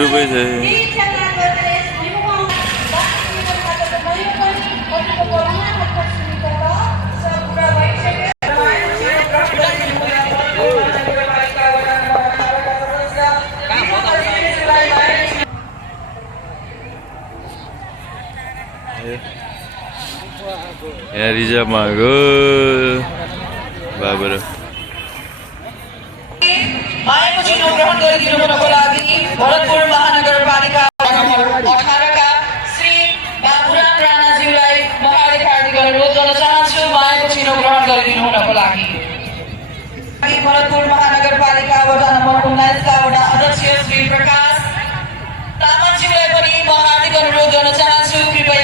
ग्रुपै छ यहाँ रिजर्भमा गयो बाबुरा मायाको चुनाव ग्रहण गरिदिनुको लागि भरतपुर महानगरपालिका 18 का श्री बाबुराम राणाज्यूलाई म हार्दिक अनुरोध गर्न चाहन्छु मायाको चुनाव ग्रहण गरिदिनुको लागि। भरतपुर महानगरपालिका वडा नम्बर 19 का वडा अध्यक्ष श्री प्रकाश तामाङज्यूलाई पनि म हार्दिक अनुरोध गर्न चाहन्छु कृपया